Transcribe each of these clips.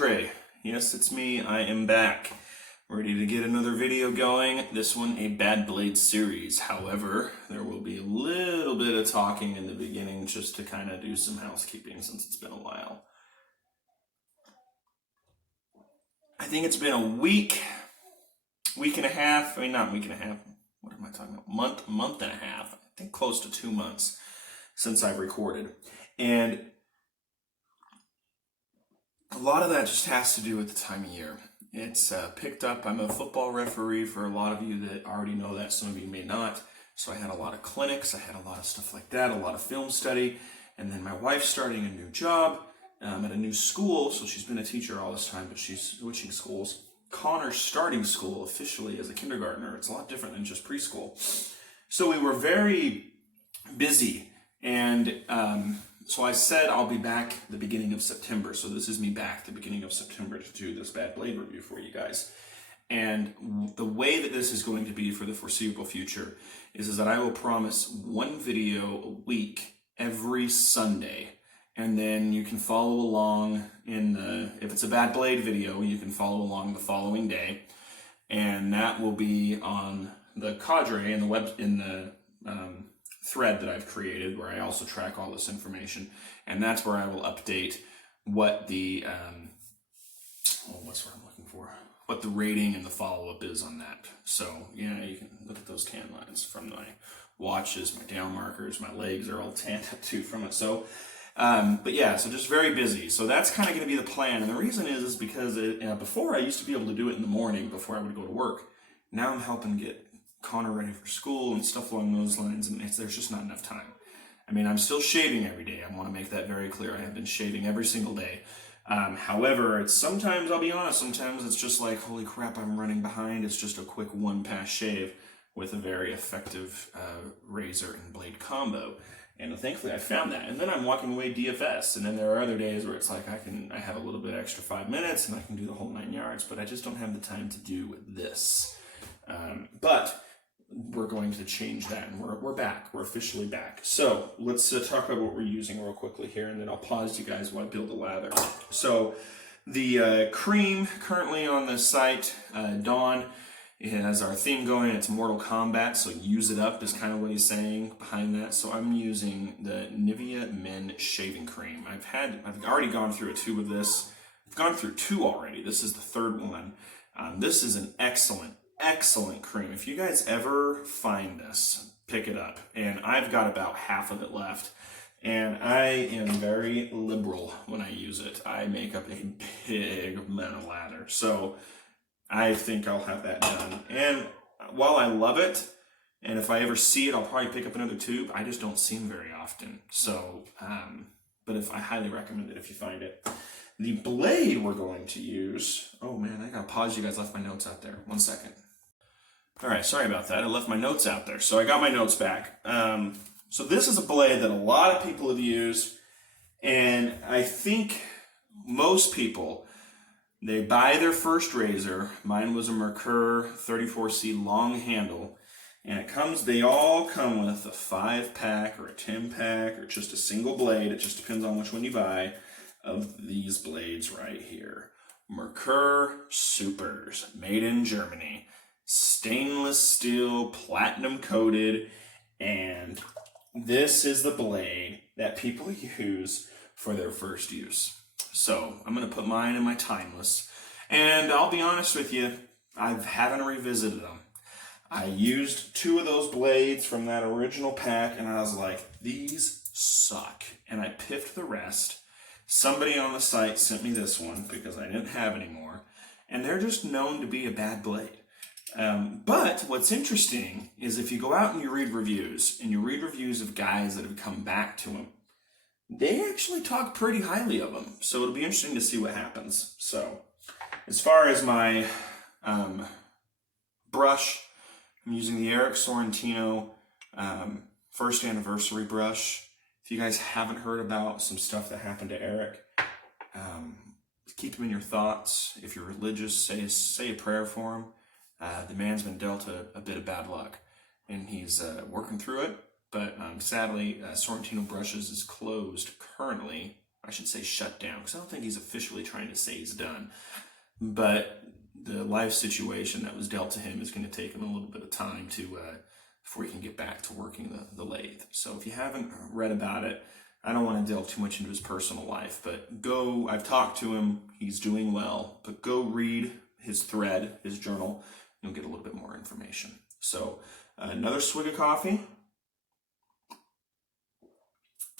Cadre. Yes, it's me. I am back. Ready to get another video going. This one, a Bad Blade series. However, there will be a little bit of talking in the beginning just to kind of do some housekeeping since it's been a while. I think it's been a week and a half. I mean, not week and a half. What am I talking about? Month and a half. I think close to 2 months since I've recorded. And a lot of that just has to do with the time of year. It's picked up. I'm a football referee for a lot of you that already know that. Some of you may not. So I had a lot of clinics. I had a lot of stuff like that, a lot of film study. And then my wife's starting a new job at a new school. So she's been a teacher all this time, but she's switching schools. Connor's starting school officially as a kindergartner. It's a lot different than just preschool. So we were very busy. And so I said I'll be back the beginning of September. So this is me back the beginning of September to do this Bad Blade review for you guys. And the way that this is going to be for the foreseeable future is that I will promise one video a week every Sunday. And then you can follow along if it's a Bad Blade video, you can follow along the following day. And that will be on the Cadre in the thread that I've created, where I also track all this information, and that's where I will update what the what the rating and the follow-up is on that. So yeah, you can look at those tan lines from my watches, my down markers, my legs are all tanned up too from it. So but yeah, so just very busy. So that's kind of going to be the plan, and the reason is because before I used to be able to do it in the morning before I would go to work. Now I'm helping get Connor ready for school and stuff along those lines, and there's just not enough time. I mean, I'm still shaving every day. I want to make that very clear. I have been shaving every single day. However, it's sometimes, I'll be honest, sometimes it's just like, holy crap, I'm running behind. It's just a quick one-pass shave with a very effective razor and blade combo. And thankfully I found that. And then I'm walking away DFS. And then there are other days where it's like I have a little bit extra 5 minutes and I can do the whole 9 yards, but I just don't have the time to do this. But we're going to change that, and we're back. We're officially back. So let's talk about what we're using real quickly here, and then I'll pause you guys while I build a lather. So the cream currently on the site, Dawn, it has our theme going. It's Mortal Kombat, so use it up is kind of what he's saying behind that. So I'm using the Nivea Men Shaving Cream. I've already gone through a tube of this. I've gone through 2 already. This is the 3rd one. This is an excellent cream. If you guys ever find this, pick it up. And I've got about half of it left. And I am very liberal when I use it. I make up a big amount of lather. So I think I'll have that done. And while I love it, and if I ever see it, I'll probably pick up another tube. I just don't see them very often. So, but I highly recommend it if you find it. The blade we're going to use, oh man, I gotta pause, you guys left my notes out there. 1 second. All right, sorry about that. I left my notes out there. So I got my notes back. So this is a blade that a lot of people have used, and I think most people, they buy their first razor. Mine was a Merkur 34C long handle, and they all come with a 5-pack or a 10-pack or just a single blade. It just depends on which one you buy, of these blades right here. Merkur Supers, made in Germany. Stainless steel, platinum coated, and this is the blade that people use for their first use. So I'm going to put mine in my timeless, and I'll be honest with you, I haven't revisited them. I used 2 of those blades from that original pack, and I was like, these suck, and I piffed the rest. Somebody on the site sent me this one because I didn't have any more, and they're just known to be a bad blade. But what's interesting is if you go out and you read reviews, and you read reviews of guys that have come back to them, they actually talk pretty highly of them. So it'll be interesting to see what happens. So as far as my brush, I'm using the Eric Sorrentino first anniversary brush. If you guys haven't heard about some stuff that happened to Eric, keep him in your thoughts. If you're religious, say a prayer for him. The man's been dealt a bit of bad luck, and he's working through it. But sadly, Sorrentino Brushes is closed currently I should say shut down, because I don't think he's officially trying to say he's done. But the life situation that was dealt to him is going to take him a little bit of time to before he can get back to working the lathe. So if you haven't read about it, I don't want to delve too much into his personal life, but go, I've talked to him, he's doing well, but go read his thread, his journal, and you'll get a little bit more information. So another swig of coffee.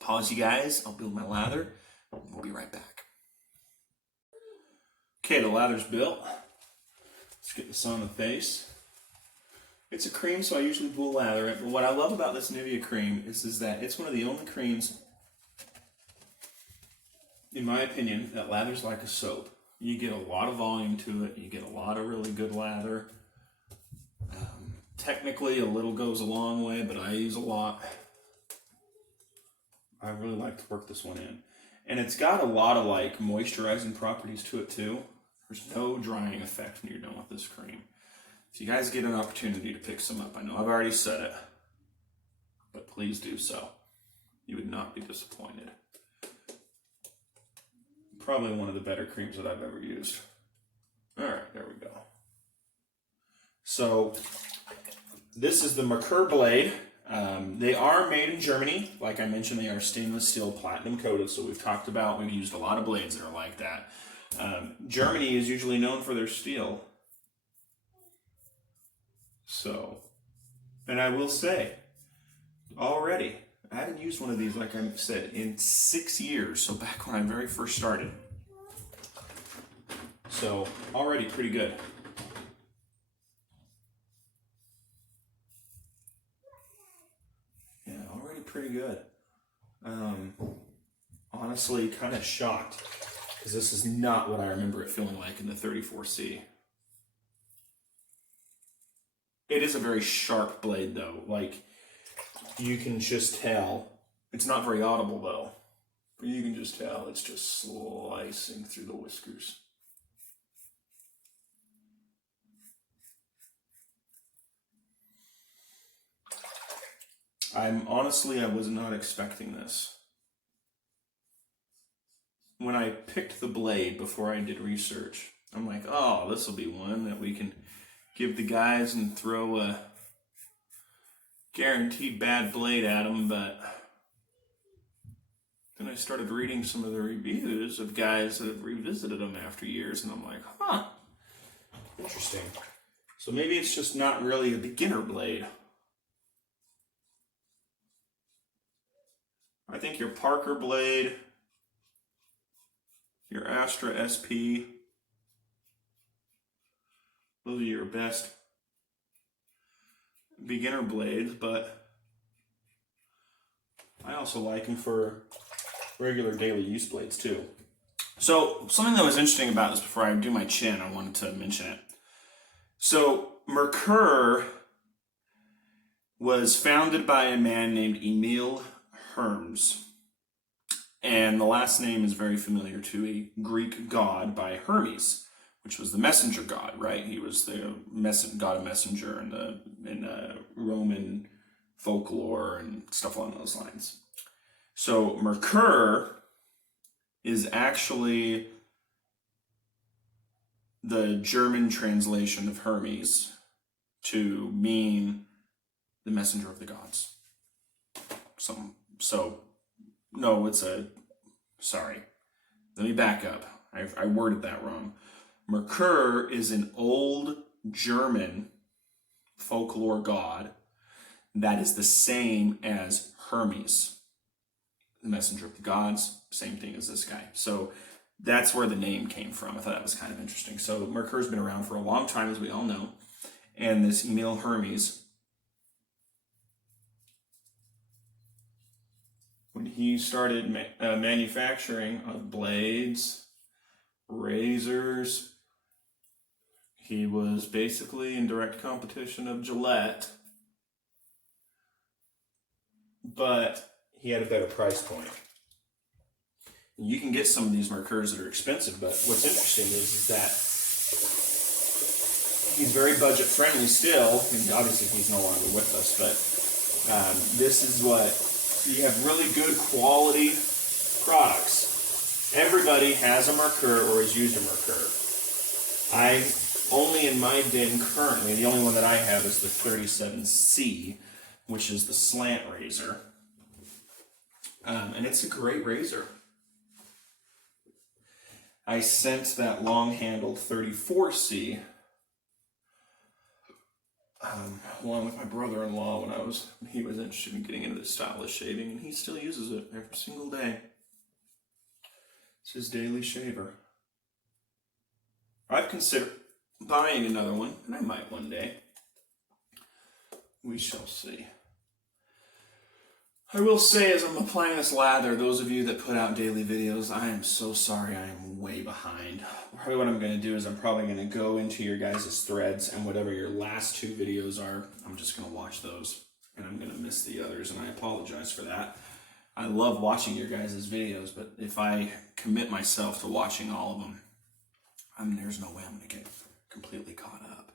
Pause, you guys, I'll build my lather, and we'll be right back. Okay, the lather's built. Let's get this on the face. It's a cream, so I usually will lather it, but what I love about this Nivea cream is that it's one of the only creams, in my opinion, that lathers like a soap. You get a lot of volume to it, you get a lot of really good lather. Technically, a little goes a long way, but I use a lot. I really like to work this one in. And it's got a lot of like moisturizing properties to it too. There's no drying effect when you're done with this cream. If you guys get an opportunity to pick some up, I know I've already said it, but please do so. You would not be disappointed. Probably one of the better creams that I've ever used. All right, there we go. So this is the Merkur blade. They are made in Germany. Like I mentioned, they are stainless steel platinum coated. So we've talked about, we've used a lot of blades that are like that. Germany is usually known for their steel. So, and I will say, already, I haven't used one of these, like I said, in 6 years. So back when I very first started. So already pretty good. Yeah, already pretty good. Honestly, kind of shocked, because this is not what I remember it feeling like in the 34C. It is a very sharp blade though, like you can just tell. It's not very audible though, but you can just tell it's just slicing through the whiskers. I was not expecting this. When I picked the blade before I did research, I'm like, oh, this will be one that we can give the guys and throw a guaranteed bad blade at them. But then I started reading some of the reviews of guys that have revisited them after years, and I'm like, huh, interesting. So maybe it's just not really a beginner blade. I think your Parker blade, your Astra SP, those are your best beginner blades, but I also like them for regular daily use blades too. So something that was interesting about this, before I do my chin, I wanted to mention it. So Merkur was founded by a man named Emil Hermes, and the last name is very familiar to a Greek god by Hermes, which was the messenger god, right? He was the god of messenger in Roman folklore and stuff along those lines. So Merkur is actually the German translation of Hermes to mean the messenger of the gods. Sorry. Let me back up. I worded that wrong. Merkur is an old German folklore god that is the same as Hermes, the messenger of the gods, same thing as this guy. So that's where the name came from. I thought that was kind of interesting. So Merkur's been around for a long time, as we all know, and this Emil Hermes, when he started manufacturing blades, razors, he was basically in direct competition of Gillette, but he had a better price point. You can get some of these Merkurs that are expensive, but what's interesting is that he's very budget friendly still, and obviously he's no longer with us, but this is what, you have really good quality products Everybody has a Merkur or has used a Merkur. I only in my den currently, the only one that I have is the 37C, which is the slant razor. And it's a great razor. I sent that long-handled 34C along with my brother-in-law when he was interested in getting into the style of shaving, and he still uses it every single day. It's his daily shaver. I've considered buying another one, and I might one day. We shall see. I will say, as I'm applying this lather, those of you that put out daily videos, I am so sorry I am way behind. Probably what I'm going to do is I'm probably going to go into your guys' threads, and whatever your last 2 videos are, I'm just going to watch those, and I'm going to miss the others, and I apologize for that. I love watching your guys' videos, but if I commit myself to watching all of them, there's no way I'm going to get completely caught up.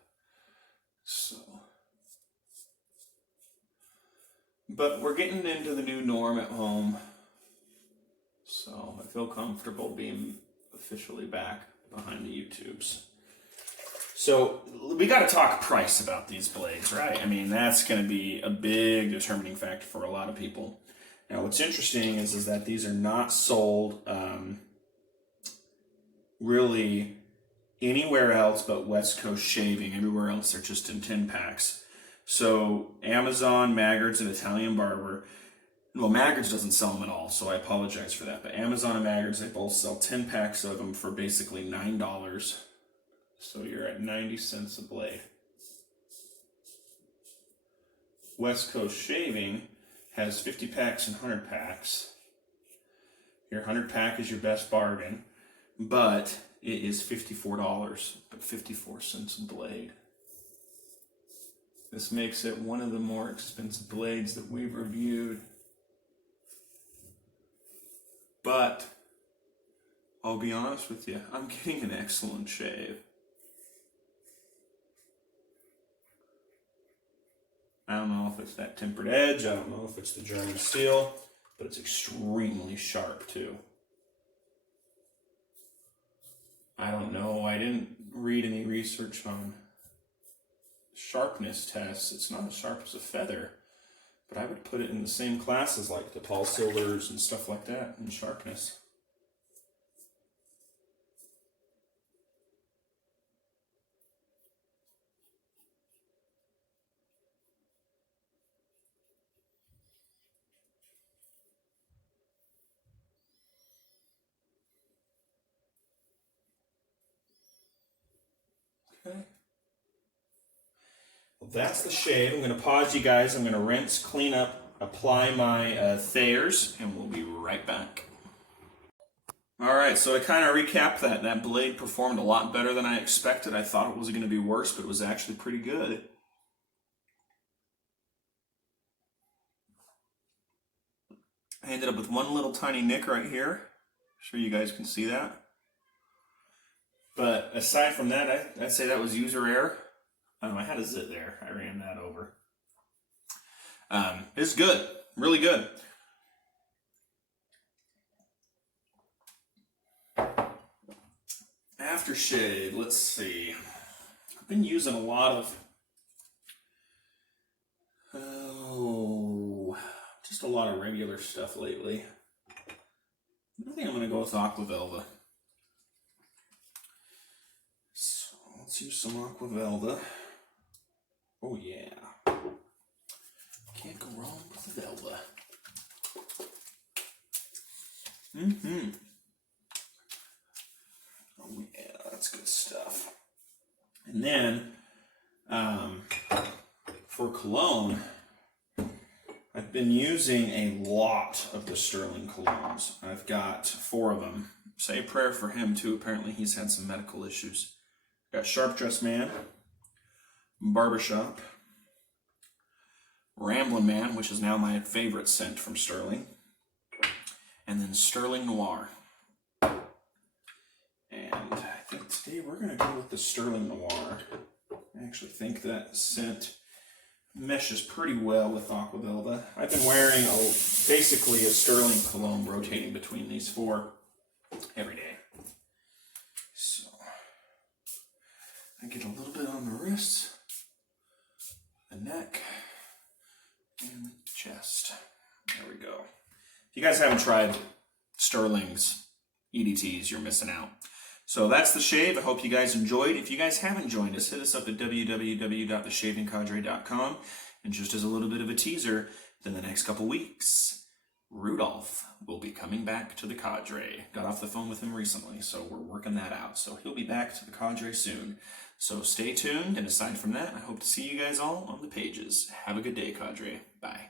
So... But we're getting into the new norm at home, so I feel comfortable being officially back behind the YouTubes. So we got to talk price about these blades, right? I mean, that's going to be a big determining factor for a lot of people. Now, what's interesting is that these are not sold really anywhere else but West Coast Shaving. Everywhere else, they're just in 10 packs. So Amazon, Maggards, and Italian Barber, well, Maggards doesn't sell them at all, so I apologize for that. But Amazon and Maggards, they both sell 10 packs of them for basically $9. So you're at 90 cents a blade. West Coast Shaving has 50 packs and 100 packs. Your 100 pack is your best bargain, but it is $54, but 54 cents a blade. This makes it one of the more expensive blades that we've reviewed. But, I'll be honest with you, I'm getting an excellent shave. I don't know if it's that tempered edge, I don't know if it's the German steel, but it's extremely sharp too. I don't know, I didn't read any research on sharpness tests. It's not as sharp as a feather, but I would put it in the same class as like the Paul Silvers and stuff like that in sharpness. Okay. Well, that's the shave. I'm going to pause you guys. I'm going to rinse, clean up, apply my Thayers, and we'll be right back. Alright, so I kind of recapped that. That blade performed a lot better than I expected. I thought it was going to be worse, but it was actually pretty good. I ended up with one little tiny nick right here. I'm sure you guys can see that. But aside from that, I'd say that was user error. I had a zit there. I ran that over. It's good. Really good. Aftershave, let's see. I've been using a lot of, just a lot of regular stuff lately. I think I'm going to go with Aqua Velva. So let's use some Aqua Velva. Oh yeah. Can't go wrong with the Velva. Oh yeah, that's good stuff. And then, for cologne, I've been using a lot of the Sterling colognes. I've got 4 of them. Say a prayer for him too. Apparently he's had some medical issues. Got Sharp Dressed Man, Barbershop, Ramblin' Man, which is now my favorite scent from Sterling, and then Sterling Noir. And I think today we're going to go with the Sterling Noir. I actually think that scent meshes pretty well with Aqua Velva. I've been wearing basically a Sterling cologne rotating between these 4. every day. So I get a little bit on the wrists, the neck, and the chest. There we go. If you guys haven't tried Sterling's EDTs, you're missing out. So that's the shave. I hope you guys enjoyed. If you guys haven't joined us, hit us up at www.theshavingcadre.com. And just as a little bit of a teaser, in the next couple weeks, Rudolph will be coming back to the cadre. Got off the phone with him recently, so we're working that out. So he'll be back to the cadre soon. So stay tuned, and aside from that, I hope to see you guys all on the pages. Have a good day, cadre. Bye.